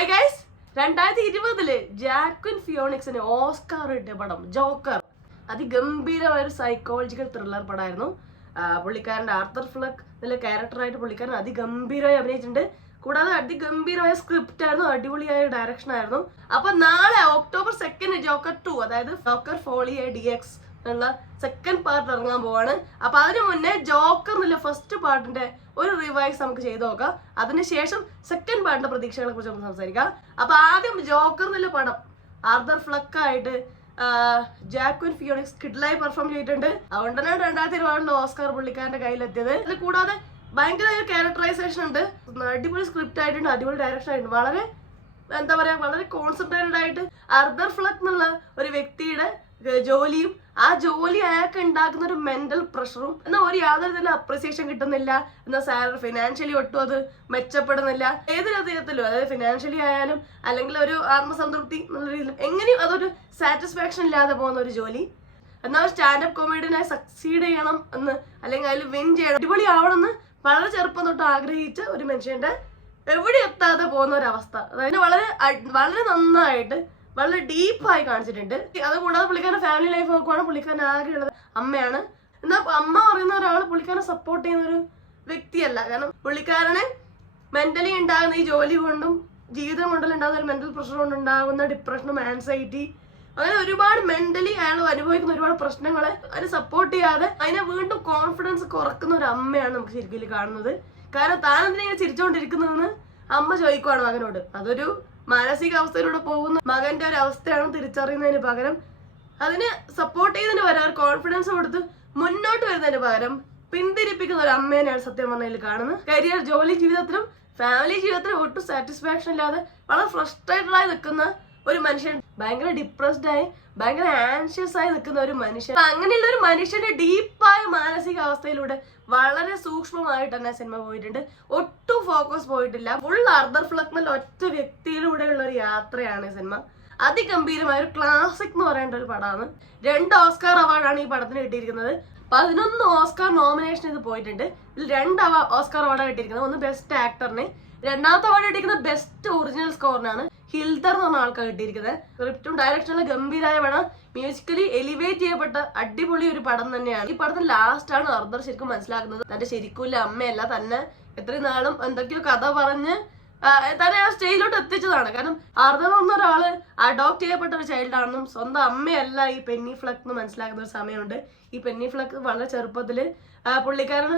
Hi guys, 2020 ജാക്വിൻ ഫിയോണിക്സിന് Oscar കിട്ടിയ പടം Joker. അതിഗംഭീരമായ ഒരു സൈക്കോളജിക്കൽ ത്രില്ലർ പടമായിരുന്നു. പുള്ളിക്കാരൻ്റെ ആർത്തർ ഫ്ലക്ക് നല്ല ക്യാരക്ടറായിട്ട് പുള്ളിക്കാരൻ അതിഗംഭീരമായി അഭിനയിച്ചിട്ടുണ്ട്. കൂടാതെ അതിഗംഭീരമായ സ്ക്രിപ്റ്റ് ആയിരുന്നു, അടിപൊളിയായ ഡയറക്ഷൻ ആയിരുന്നു. അപ്പൊ നാളെ October 2 ജോക്കർ 2, അതായത് ജോക്കർ ഫോളിയെ DX ഉള്ള സെക്കൻഡ് പാർട്ട് ഇറങ്ങാൻ പോവാണ്. അപ്പൊ അതിനു മുന്നേ ജോക്കർ എന്നുള്ള ഫസ്റ്റ് പാർട്ടിന്റെ ഒരു റിവൈസ് നമുക്ക് ചെയ്തു നോക്കാം. അതിനുശേഷം സെക്കൻഡ് പാർട്ടിന്റെ പ്രതീക്ഷകളെ കുറിച്ച് നമുക്ക് സംസാരിക്കാം. അപ്പൊ ആദ്യം ജോക്കർ എന്നുള്ള പടം ആർത്തർ ഫ്ലക്ക് ആയിട്ട് ജാക്വിൻ ഫിയോണിക്സ് കിഡ്ലായി പെർഫോം ചെയ്തിട്ടുണ്ട്. അതുകൊണ്ടാണ് 2020 ഓസ്കാർ പുള്ളിക്കാരന്റെ കയ്യിലെത്തിയത്. അതിൽ കൂടാതെ ഭയങ്കര ഒരു ക്യാരക്ടറൈസേഷൻ ഉണ്ട്, അടിപൊളി സ്ക്രിപ്റ്റ് ആയിട്ടുണ്ട്, അടിപൊളി ഡയറക്ഷൻ ആയിട്ടുണ്ട്. വളരെ എന്താ പറയാ, വളരെ കോൺസെൻട്രേറ്റഡ് ആയിട്ട് ആർത്തർ ഫ്ലക്ക് എന്നുള്ള ഒരു വ്യക്തിയുടെ ജോലിയും ആ ജോലി അയാൾക്ക് ഉണ്ടാക്കുന്ന ഒരു മെന്റൽ പ്രഷറും, എന്നാൽ ഒരു യാതൊരു തരം അപ്രിസിയേഷൻ കിട്ടുന്നില്ല, എന്നാൽ സാലറി ഫിനാൻഷ്യലി ഒട്ടും അത് മെച്ചപ്പെടുന്നില്ല. ഏതൊരു വിധത്തിലും, അതായത് ഫിനാൻഷ്യലി ആയാലും അല്ലെങ്കിൽ ഒരു ആത്മസംതൃപ്തി എന്നുള്ള രീതിയിലും എങ്ങനെയും അതൊരു സാറ്റിസ്ഫാക്ഷൻ ഇല്ലാതെ പോകുന്ന ഒരു ജോലി. എന്നാൽ സ്റ്റാൻഡപ്പ് കോമഡിനായി സക്സീഡ് ചെയ്യണം എന്ന്, അല്ലെങ്കിൽ അതിൽ വിൻ ചെയ്യണം, അടിപൊളി ആവണം എന്ന് വളരെ ചെറുപ്പം തൊട്ട് ആഗ്രഹിച്ച ഒരു മനുഷ്യന്റെ എവിടെ എത്താതെ പോകുന്ന ഒരവസ്ഥ, അതായത് വളരെ വളരെ നന്നായിട്ട് വളരെ ഡീപ്പായി കാണിച്ചിട്ടുണ്ട്. അതുകൂടാതെ പുള്ളിക്കാരൻ്റെ ഫാമിലി ലൈഫ് നോക്കുവാണ്, പുള്ളിക്കാരൻ ആകെയുള്ളത് അമ്മയാണ്. എന്നാൽ അമ്മ പറയുന്ന ഒരാൾ പുള്ളിക്കാരനെ സപ്പോർട്ട് ചെയ്യുന്ന ഒരു വ്യക്തിയല്ല. കാരണം പുള്ളിക്കാരനെ മെന്റലി ഉണ്ടാകുന്ന ഈ ജോലി കൊണ്ടും ജീവിതം കൊണ്ടും ഉണ്ടാകുന്ന ഒരു മെന്റൽ പ്രഷർ കൊണ്ടുണ്ടാകുന്ന ഡിപ്രഷനും ആൻസൈറ്റി, അങ്ങനെ ഒരുപാട് മെന്റലി അയാൾ അനുഭവിക്കുന്ന ഒരുപാട് പ്രശ്നങ്ങളെ അതിനെ സപ്പോർട്ട് ചെയ്യാതെ അതിനെ വീണ്ടും കോൺഫിഡൻസ് കുറക്കുന്ന ഒരു അമ്മയാണ് നമുക്ക് ശരിക്കും കാണുന്നത്. കാരണം താൻ എന്തിനാ ചിരിച്ചുകൊണ്ടിരിക്കുന്നതെന്ന് അമ്മ ചോദിക്കുവാണ് മകനോട്. അതൊരു മാനസികാവസ്ഥയിലൂടെ പോകുന്ന മകന്റെ ഒരു അവസ്ഥയാണ് തിരിച്ചറിയുന്നതിന് പകരം അതിന് സപ്പോർട്ട് ചെയ്യുന്നതിന് പകരം കോൺഫിഡൻസ് കൊടുത്ത് മുന്നോട്ട് വരുന്നതിന് പകരം പിന്തിരിപ്പിക്കുന്ന ഒരു അമ്മേനെയാണ് സത്യം പറഞ്ഞതിൽ കാണുന്നത്. കരിയർ, ജോലി ജീവിതത്തിലും ഫാമിലി ജീവിതത്തിലും ഒട്ടും സാറ്റിസ്ഫാക്ഷൻ ഇല്ലാതെ വളരെ ഫ്രസ്ട്രേറ്റഡ് ആയി നിൽക്കുന്ന ഒരു മനുഷ്യൻ, ഭയങ്കര ഡിപ്രസ്ഡ് ആയി ഭയങ്കര ആൻഷ്യസ് ആയി നിൽക്കുന്ന ഒരു മനുഷ്യൻ. അങ്ങനെയുള്ള ഒരു മനുഷ്യന്റെ ഡീപ്പായ മാനസികാവസ്ഥയിലൂടെ വളരെ സൂക്ഷ്മമായിട്ട് തന്നെ സിനിമ പോയിട്ടുണ്ട്. ഒട്ടും ഫോക്കസ് പോയിട്ടില്ല. ഫുൾ ആർത്തർ ഫ്ലക്ക് എന്നുള്ള ഒറ്റ വ്യക്തിയിലൂടെയുള്ള ഒരു യാത്രയാണ് ഈ സിനിമ. അതിഗംഭീരമായ ഒരു ക്ലാസിക് എന്ന് പറയേണ്ട ഒരു പടമാണ്. 2 ഓസ്കാർ അവാർഡാണ് ഈ പടത്തിന് കിട്ടിയിരിക്കുന്നത്. 11 ഓസ്കാർ നോമിനേഷൻ ഇത് പോയിട്ടുണ്ട്. ഇതിൽ 2 ഓസ്കാർ അവാർഡാണ് കിട്ടിയിരിക്കുന്നത്. ഒന്ന് ബെസ്റ്റ് ആക്ടറിന്, രണ്ടാമത്തെ അവാർഡ് കിട്ടിയിരിക്കുന്നത് ബെസ്റ്റ് ഒറിജിനൽ സ്കോറിനാണ്. ഹിൽദർ എന്ന് പറഞ്ഞ ആൾക്കാർ കിട്ടിയിരിക്കുന്നത്. സ്ക്രിപ്റ്റും ഡയറക്ഷനുള്ള ഗംഭീരമായ പടം, മ്യൂസിക്കലി എലിവേറ്റ് ചെയ്യപ്പെട്ട അടിപൊളി ഒരു പടം തന്നെയാണ്. ഈ പടത്തിൽ ലാസ്റ്റ് ആണ് ആർത്തർ ശരിക്കും മനസ്സിലാക്കുന്നത് തന്റെ ശരിക്കുള്ള അമ്മയല്ല, തന്നെ എത്രയും നാളും എന്തൊക്കെയോ കഥ പറഞ്ഞ് തന്നെ ആ സ്റ്റേജിലോട്ട് എത്തിച്ചതാണ്. കാരണം ആർത്തർ എന്ന ഒരാള് അഡോപ്റ്റ് ചെയ്യപ്പെട്ട ഒരു ചൈൽഡാണെന്നും സ്വന്തം അമ്മയല്ല ഈ പെന്നി ഫ്ലക്ക് എന്ന് മനസ്സിലാക്കുന്ന ഒരു സമയമുണ്ട്. ഈ പെന്നി ഫ്ലക്ക് വളരെ ചെറുപ്പത്തില് പുള്ളിക്കാരന്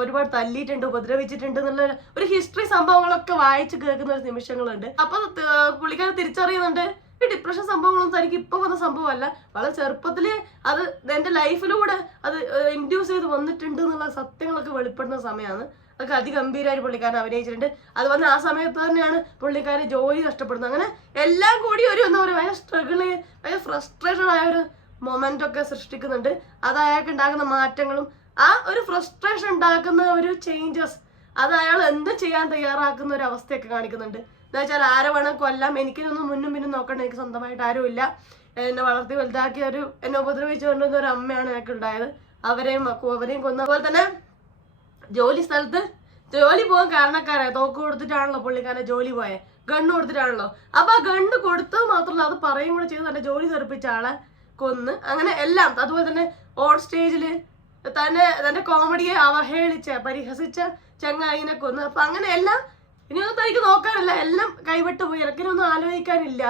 ഒരുപാട് തല്ലിയിട്ടുണ്ട്, ഉപദ്രവിച്ചിട്ടുണ്ട് എന്നുള്ള ഒരു ഹിസ്റ്ററി സംഭവങ്ങളൊക്കെ വായിച്ച് കേൾക്കുന്ന ഒരു നിമിഷങ്ങളുണ്ട്. അപ്പൊ പുള്ളിക്കാരൻ തിരിച്ചറിയുന്നുണ്ട് ഡിപ്രഷൻ സംഭവങ്ങളൊന്നും തനിക്ക് ഇപ്പൊ വന്ന സംഭവമല്ല, വളരെ ചെറുപ്പത്തില് അത് എന്റെ ലൈഫിലൂടെ അത് ഇൻഡ്യൂസ് ചെയ്ത് വന്നിട്ടുണ്ട് എന്നുള്ള സത്യങ്ങളൊക്കെ വെളിപ്പെടുന്ന സമയമാണ്. അതൊക്കെ അതിഗംഭീരമായിട്ട് പുള്ളിക്കാരൻ അഭിനയിച്ചിട്ടുണ്ട്. അത് വന്ന് ആ സമയത്ത് തന്നെയാണ് പുള്ളിക്കാരൻ ജോലി നഷ്ടപ്പെടുന്നത്. അങ്ങനെ എല്ലാം കൂടി ഒരു എന്താ പറയുക, ഭയങ്കര സ്ട്രഗിള്, ഭയങ്കര ഫ്രസ്ട്രേറ്റഡ് ആയ ഒരു മൊമെന്റ് ഒക്കെ സൃഷ്ടിക്കുന്നുണ്ട്. അത് അയാൾക്ക് ഉണ്ടാകുന്ന മാറ്റങ്ങളും ആ ഒരു ഫ്രസ്ട്രേഷൻ ഉണ്ടാക്കുന്ന ഒരു ചേഞ്ചസ്, അത് അയാൾ എന്ത് ചെയ്യാൻ തയ്യാറാക്കുന്ന ഒരു അവസ്ഥയൊക്കെ കാണിക്കുന്നുണ്ട്. എന്താ വെച്ചാൽ ആരെ വേണം കൊല്ലാം, എനിക്കിതൊന്നും മുന്നും പിന്നും നോക്കണ്ട, എനിക്ക് സ്വന്തമായിട്ട് ആരുമില്ല, എന്നെ വളർത്തി വലുതാക്കിയ എന്നെ ഉപദ്രവിച്ചു കൊണ്ടുവന്ന ഒരു അമ്മയാണ് എനിക്ക് ഉണ്ടായത്, അവരെയും കൊന്ന. അതുപോലെ തന്നെ ജോലി സ്ഥലത്ത് ജോലി പോകാൻ കാരണക്കാരായ തോക്ക് കൊടുത്തിട്ടാണല്ലോ പുള്ളിക്കാരനെ ജോലി പോയെ, ഗണ്ണ് കൊടുത്തിട്ടാണല്ലോ. അപ്പൊ ആ ഗണ്ണ് കൊടുത്തത് മാത്രമല്ല അത് പറയും കൂടെ ചെയ്ത് തന്റെ ജോലി തെറിപ്പിച്ച ആളെ കൊന്ന്, അങ്ങനെ എല്ലാം. അതുപോലെ തന്നെ ഓൺ സ്റ്റേജില് തന്റെ കോമഡിയെ അവഹേളിച്ച പരിഹസിച്ച ചങ്ങായിനെ കൊന്ന്. അപ്പൊ അങ്ങനെ എല്ലാം ഇനിയൊന്നും തനിക്ക് നോക്കാനില്ല, എല്ലാം കൈവിട്ട് പോയി. ഇറക്കിനൊന്നും ആലോചിക്കാനില്ല,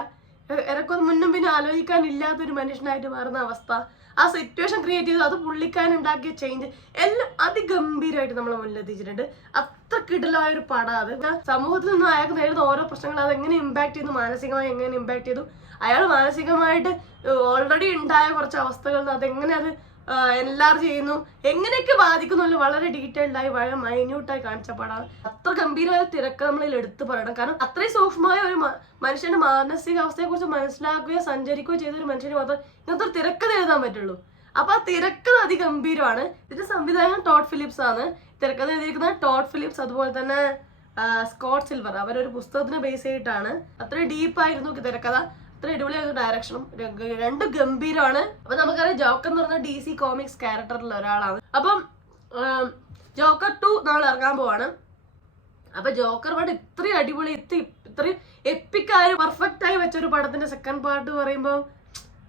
ഇറക്കൊന്നും മുന്നും പിന്നെ ആലോചിക്കാനില്ലാത്തൊരു മനുഷ്യനായിട്ട് മാറുന്ന അവസ്ഥ, ആ സിറ്റുവേഷൻ ക്രിയേറ്റ് ചെയ്തു, അത് പുള്ളിക്കാരൻ ഉണ്ടാക്കിയ ചേഞ്ച് എല്ലാം അതിഗംഭീരമായിട്ട് നമ്മളെ മുന്നിലെത്തിച്ചിട്ടുണ്ട്. അത്ര കിടലായ ഒരു പടം അത്. സമൂഹത്തിൽ നിന്ന് അയാൾക്ക് നേരിടുന്ന ഓരോ പ്രശ്നങ്ങൾ അതെങ്ങനെ ഇമ്പാക്ട് ചെയ്തു, മാനസികമായി എങ്ങനെ ഇമ്പാക്ട് ചെയ്തു, അയാൾ മാനസികമായിട്ട് ഓൾറെഡി ഉണ്ടായ കുറച്ച് അവസ്ഥകളിൽ അതെങ്ങനെ അത് എല്ലാവരും ചെയ്യുന്നു, എങ്ങനെയൊക്കെ ബാധിക്കുന്നുള്ളൂ വളരെ ഡീറ്റെയിൽഡ് ആയി വളരെ മൈന്യൂട്ടായി കാണിച്ച പടമാണ്. അത്ര ഗംഭീരമായ തിരക്ക് നമ്മളിൽ എടുത്തു പറയണം. കാരണം അത്രയും സൂക്ഷ്മമായ ഒരു മനുഷ്യന്റെ മാനസികാവസ്ഥയെ കുറിച്ച് മനസ്സിലാക്കുകയോ സഞ്ചരിക്കുകയോ ചെയ്ത ഒരു മനുഷ്യന് മാത്രം ഇങ്ങനത്തെ ഒരു തിരക്കഥ എഴുതാൻ പറ്റുള്ളൂ. അപ്പൊ ആ തിരക്കഥ അതിഗംഭീരമാണ്. ഇതിന്റെ സംവിധായകൻ ടോഡ് ഫിലിപ്സ് ആണ്. തിരക്കഥ എഴുതിയിരിക്കുന്നത് ടോഡ് ഫിലിപ്സ്, അതുപോലെ തന്നെ സ്കോട്ട് സിൽവർ. അവരൊരു പുസ്തകത്തിനെ ബേസ് ചെയ്തിട്ടാണ്. അത്ര ഡീപ്പായിരുന്നു തിരക്കഥ, അത്ര അടിപൊളിയായിരുന്നു ഡയറക്ഷനും, 2 ഗംഭീരമാണ്. അപ്പൊ നമുക്കറിയാം ജോക്കർ എന്ന് പറഞ്ഞ DC കോമിക്സ് ക്യാരക്ടറിൽ ഒരാളാണ്. അപ്പം ജോക്കർ 2 നമ്മൾ ഇറങ്ങാൻ പോവാണ്. അപ്പൊ ജോക്കർ പടം ഇത്രയും അടിപൊളി, ഇത്രയും കാര്യം പെർഫെക്റ്റ് ആയി വെച്ചൊരു പടത്തിന്റെ സെക്കൻഡ് പാർട്ട് പറയുമ്പോൾ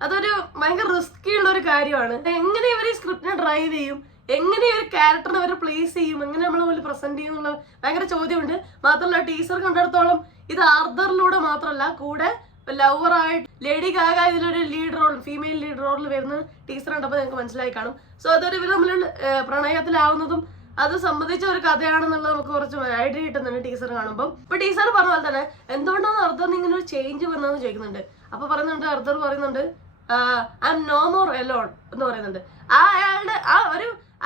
അതൊരു ഭയങ്കര റിസ്കി ഉള്ള ഒരു കാര്യമാണ്. എങ്ങനെ ഇവർ ഈ സ്ക്രിപ്റ്റിനെ ഡ്രൈവ് ചെയ്യും, എങ്ങനെ ഒരു ക്യാരക്ടറിനെ അവർ പ്ലേസ് ചെയ്യും, എങ്ങനെ നമ്മൾ പോലെ പ്രസന്റ് ചെയ്യും എന്നുള്ള ഭയങ്കര ചോദ്യമുണ്ട്. മാത്രമല്ല ടീച്ചർ കണ്ടിടത്തോളം ഇത് ആർദറിലൂടെ മാത്രമല്ല, കൂടെ ലവറായിട്ട് ലേഡി ഗാഗ ഇതിലൊരു ലീഡ് റോൾ, ഫീമെയിൽ ലീഡ് റോളിൽ വരുന്ന ടീച്ചർ കണ്ടപ്പോൾ നിങ്ങൾക്ക് മനസ്സിലായി കാണും. സോ അതൊരു ഇവർ തമ്മിൽ പ്രണയത്തിലാവുന്നതും അത് സംബന്ധിച്ച ഒരു കഥയാണെന്നുള്ളത് നമുക്ക് കുറച്ച് ഐഡിയ കിട്ടുന്നുണ്ട് ടീച്ചർ കാണുമ്പോൾ. ഇപ്പൊ ടീച്ചർ പറഞ്ഞ പോലെ തന്നെ എന്തുകൊണ്ടാണ് അർദറിന് ഇങ്ങനെ ഒരു ചേഞ്ച് വന്നതെന്ന് ചോദിക്കുന്നുണ്ട്. അപ്പൊ പറയുന്നുണ്ട്, അർദർ പറയുന്നുണ്ട് I am no more alone എന്ന് പറയുന്നുണ്ട്.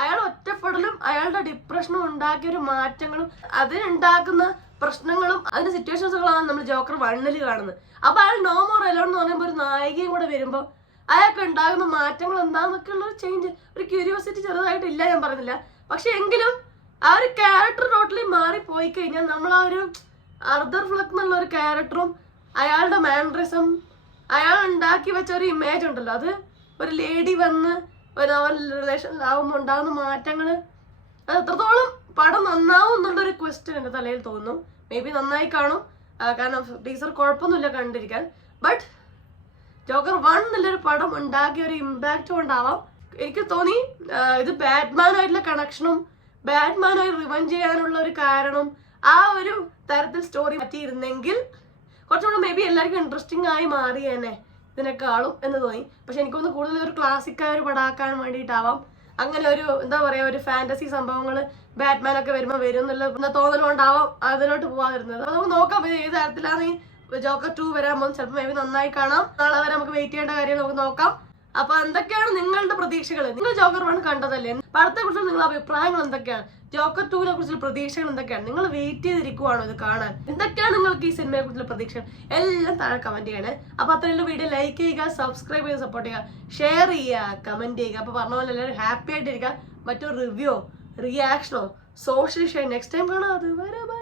അയാൾ ഒറ്റപ്പെടലും അയാളുടെ ഡിപ്രഷനും ഉണ്ടാക്കിയ ഒരു മാറ്റങ്ങളും അതിനുണ്ടാക്കുന്ന പ്രശ്നങ്ങളും അതിന്റെ സിറ്റുവേഷൻസുകളാണ് നമ്മൾ ജോക്കർ 1 കാണുന്നത്. അപ്പൊ അയാൾ നോ മോർ എലോൺ എന്ന് പറയുമ്പോൾ ഒരു നായികയും കൂടെ വരുമ്പോൾ അയാൾക്ക് ഉണ്ടാകുന്ന മാറ്റങ്ങൾ എന്താന്നൊക്കെ ഉള്ള ഒരു ചേഞ്ച്, ഒരു ക്യൂരിയോസിറ്റി ചെറുതായിട്ടില്ല ഞാൻ പറയുന്നില്ല. പക്ഷെ എങ്കിലും ആ ഒരു ക്യാരക്ടർ ടോട്ടലി മാറിപ്പോയി കഴിഞ്ഞാൽ നമ്മൾ ആ ഒരു അർദർ ഫ്ലക്ക് എന്നുള്ള ഒരു ക്യാരക്ടറും അയാളുടെ മാൻഡറിസം, അയാൾ ഉണ്ടാക്കി വെച്ച ഒരു ഇമേജ് ഉണ്ടല്ലോ, അത് ഒരു ലേഡി വന്ന് ഒരു അവൻ റിലേഷനിലാവുമ്പോൾ ഉണ്ടാകുന്ന മാറ്റങ്ങൾ അത് എത്രത്തോളം പടം നന്നാവും എന്നുള്ളൊരു ക്വസ്റ്റ്യൻ എൻ്റെ തലയിൽ തോന്നുന്നു. മേ ബി നന്നായി കാണും, കാരണം ടീച്ചർ കുഴപ്പമൊന്നുമില്ല കണ്ടിരിക്കാൻ. ബട്ട് ജോക്കർ 1 എന്നുള്ളൊരു പടം ഉണ്ടാക്കിയ ഒരു ഇമ്പാക്റ്റ് കൊണ്ടാവാം എനിക്ക് തോന്നി ഇത് ബാറ്റ്മാനായിട്ടുള്ള കണക്ഷനും ബാറ്റ്മാനായി റിവഞ്ച് ചെയ്യാനുള്ള ഒരു കാരണം ആ ഒരു തരത്തിൽ സ്റ്റോറി പറ്റിയിരുന്നെങ്കിൽ കുറച്ചുകൂടെ മേ ബി എല്ലാവർക്കും ഇൻട്രസ്റ്റിംഗ് ആയി മാറിയേനെ ഇതിനേക്കാളും എന്ന് തോന്നി. പക്ഷെ എനിക്കൊന്ന് കൂടുതൽ ഒരു ക്ലാസിക്കായ ഒരു പടാക്കാൻ വേണ്ടിയിട്ടാവാം അങ്ങനെ ഒരു എന്താ പറയുക ഒരു ഫാന്റസി സംഭവങ്ങൾ ബാറ്റ്മാൻ ഒക്കെ വരുമ്പോൾ വരും എന്നുള്ള തോന്നൽ കൊണ്ടാവാം അതിലോട്ട് പോവാതിരുന്നത്. അത് നമുക്ക് നോക്കാം ഏത് തരത്തിലാണ് ഈ ജോക്കർ 2 വരാൻ പോകുന്നത്. ചിലപ്പോൾ മേ ബി നന്നായി കാണാം. നാളെ വരെ നമുക്ക് വെയിറ്റ് ചെയ്യേണ്ട കാര്യം നമുക്ക് നോക്കാം. അപ്പൊ എന്തൊക്കെയാണ് നിങ്ങളുടെ പ്രതീക്ഷകൾ? നിങ്ങൾ ജോക്കർ 1 കണ്ടതല്ലേ? പടത്തെ കുറിച്ച് നിങ്ങളുടെ അഭിപ്രായങ്ങൾ എന്തൊക്കെയാണ്? ജോക്കർ 2നെ കുറിച്ചുള്ള പ്രതീക്ഷകൾ എന്തൊക്കെയാണ്? നിങ്ങൾ വെയിറ്റ് ചെയ്തിരിക്കുവാണോ ഇത് കാണാൻ? എന്തൊക്കെയാണ് നിങ്ങൾക്ക് ഈ സിനിമയെ കുറിച്ചുള്ള പ്രതീക്ഷകൾ? എല്ലാം താഴെ കമന്റ് ചെയ്യണേ. അപ്പൊ അത്രയുള്ള വീഡിയോ ലൈക്ക് ചെയ്യുക, സബ്സ്ക്രൈബ് ചെയ്ത് സപ്പോർട്ട് ചെയ്യുക, ഷെയർ ചെയ്യുക, കമന്റ് ചെയ്യുക. അപ്പൊ പറഞ്ഞ പോലെ എല്ലാവരും ഹാപ്പി ആയിട്ടിരിക്കുക. മറ്റൊരു റിവ്യൂ, റിയാക്ഷനോ, സോഷ്യൽ ഷെയർ നെക്സ്റ്റ് ടൈം കാണാം. അത് വരെ ബൈ.